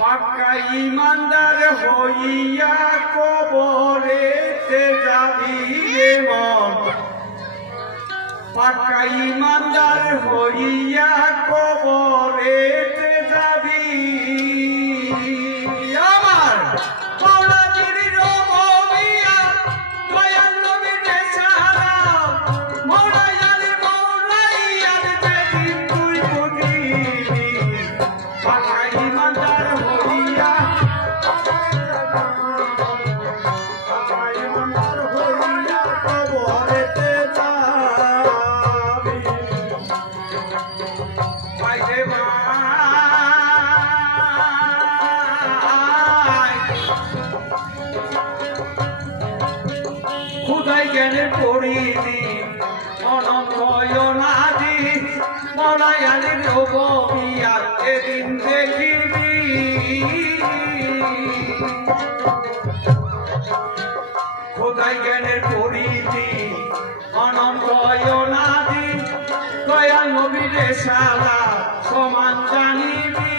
পাক্কা ইমানদার হইয়া কবরেতে যাবি রে মন, পাক্কা ইমানদার হইয়া কবরেতে যাবি। আমার মৌলাজির রবমিয়া দয়াল নবীর সালাম, মৌলাই আলী মৌলাই আলী যেদিন তুই বুঝিবি, পাক্কা ইমানদার হইয়া কবরেতে যাবি। বাইরে খুদাই জ্ঞানের পরিধি অনন্তয়নাদি, মৌলাই আলীর রবমিয়া এদিন দেখিবি। খোদাই জ্ঞানের পরিধি অনন্তয়নাদি, দয়াল নবীর সালাম সমান জানিবি।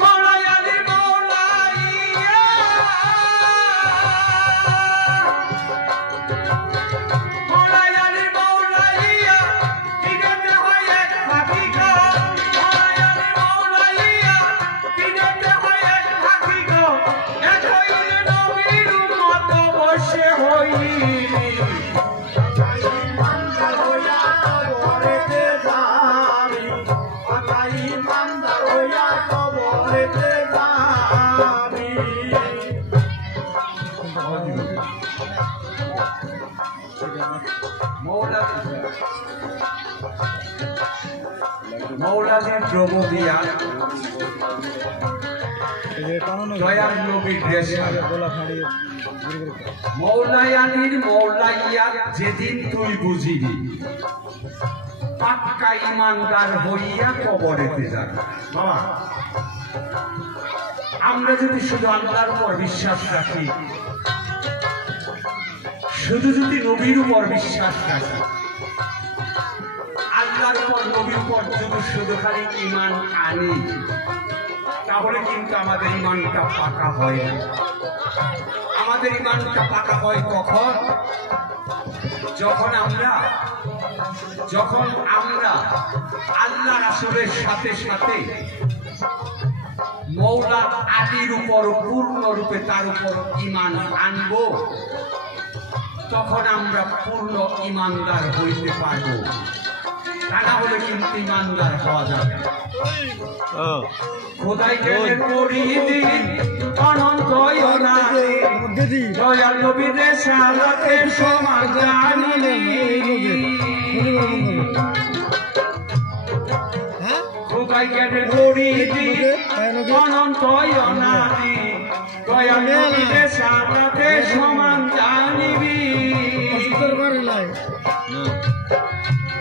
মৌলাই আলী মৌলাইয়া, মৌলাই আলী মৌলাইয়া, দিনেতে হয় এক হাকিকত, মৌলাই আলী মৌলাইয়া, দিনেতে হয় এক হাকিকত, এক হইলে নবীর উম্মত অবশ্যই হইবি। ইমানদার হইয়া কবরেতে যাবি, পাক্কা ইমানদার হইয়া কবরেতে যাবি। মৌলাজির প্রভুবিয়া দয়াল নবীর মৌলাই আলীর মৌলাইয়া যেদিন তুই বুঝিবি, পাক্কা ইমানদার হইয়া কবরেতে যাবি। বাবা, আমরা যদি শুধু আল্লাহর উপর বিশ্বাস রাখি, শুধু যদি নবীর উপর বিশ্বাস রাখি, আল্লাহর উপর নবীর উপর যদি শুধু খালি ইমান আনি, তাহলে কিন্তু আমাদের ইমানটা পাকা হয় না। আমাদের ইমানটা পাকা হয় কখন? যখন আমরা আল্লাহ রাসূলের সাথে সাথে মৌলা আলীর উপর পূর্ণরূপে তার উপর ইমান আনব, তখন আমরা পূর্ণ ইমানদার হইতে পারব। তা না হলে কিন্তু ইমানদার হওয়া যাবে। খোদাই জ্ঞানের পরিধি অনন্তয়নাদি, দয়াল নবীর সালাতে সমান জানিবি। খোদাই জ্ঞানের পরিধি অনন্তয়নাদি, দয়াল নবীর সালাতে সমান জানিবি।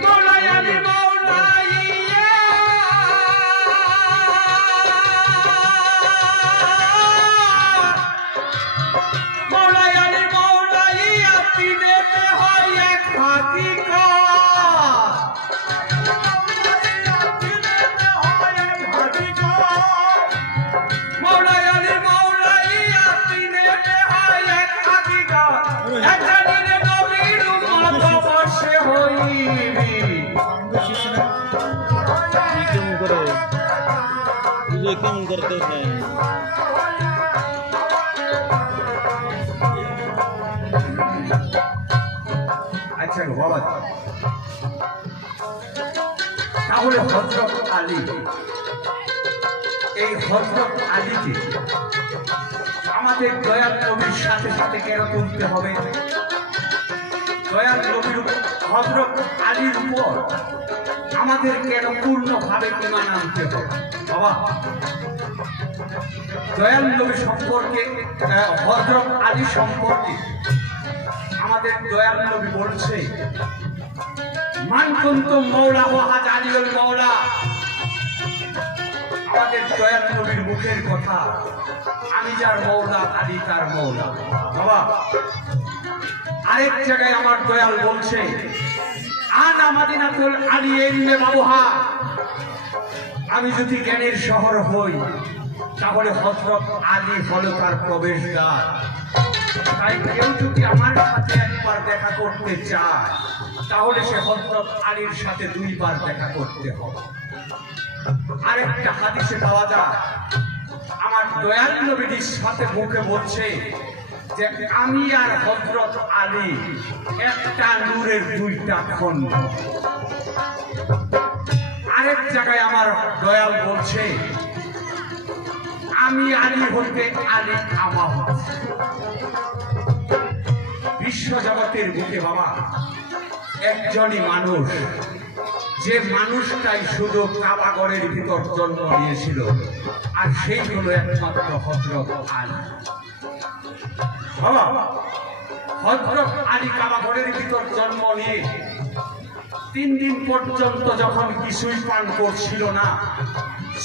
মৌলাই আলী মৌলাইয়া, মৌলাই আলী মৌলাইয়া, দিনেতে হয় এক হাকিকত, দিনেতে হয় এক হাকিকত, মৌলাই আলী মৌলাইয়া, দিনেতে হয় এক হাকিকত, একটা দিনে নবীর উম্মত অবশ্যই হইবি। কেমন করতে আচ্ছা বাবা, তাহলে হযরত আলী, এই হযরত আলীকে আমাদের দয়াল নবীর সাথে সাথে কেন তুলতে হবে? দয়াল নবীর হযরত আলীর উপর আমাদের কেন পূর্ণভাবে ঈমান আনতে হবে? বাবা, দয়াল নবী সম্পর্কে, হযরত আলী সম্পর্কে আমাদের দয়াল নবী বলছে, মান কুনতুম মাওলা ওয়া হাজা আলীউল মাওলা। আমাদের দয়াল নবীর মুখের কথা, আমি যার মৌলা আলী তার মৌলা। বাবা, আরেক জায়গায় আমার দয়াল বলছে, আনা মাদিনাতুল আলী ইলমে বাবুহা। আমি যদি জ্ঞানের শহর হই তাহলে হযরত আলী হলো তার প্রবেশদ্বার। তাই কেউ যদি আমার সাথে একবার দেখা করতে চায় তাহলে সে হযরত আলীর সাথে দুইবার দেখা করতে হবে। আরেকটা হাদিসে পাওয়া যায়, আমার দয়াল নবীর সাথে মুখে বলছে যে আমি আর হযরত আলী একটা নূরের দুইটা খণ্ড। আরেক জায়গায় আমার দয়াল বলছে, আমি আলী হতে আলী আমা। বিশ্ব জগতের বুকে বাবা একজনই মানুষ, যে মানুষটাই শুধু কাবাগরের ভিতর জন্ম নিয়েছিল, আর সেই হলো একমাত্র হযরত আলী। হযরত আলী কাবাগরের ভিতর জন্ম নিয়ে 3 দিন পর্যন্ত যখন কিছুই পান করছিল না,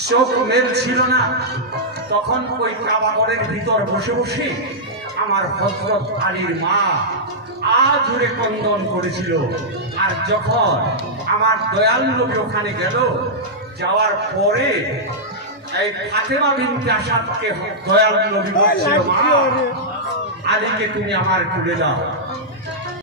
চোখ মেলছিল না, তখন ওই কাবাগরের ভিতর বসে বসে আমার হযরত আলীর মা আজুরে ক্রন্দন করেছিল। আর যখন আমার দয়াল নবী ওখানে গেল, যাওয়ার পরে এই ফাতেমা বিনতে আসাদকে দয়াল নবী বলছে, মা আলীকে তুমি আমার কুলে দাও।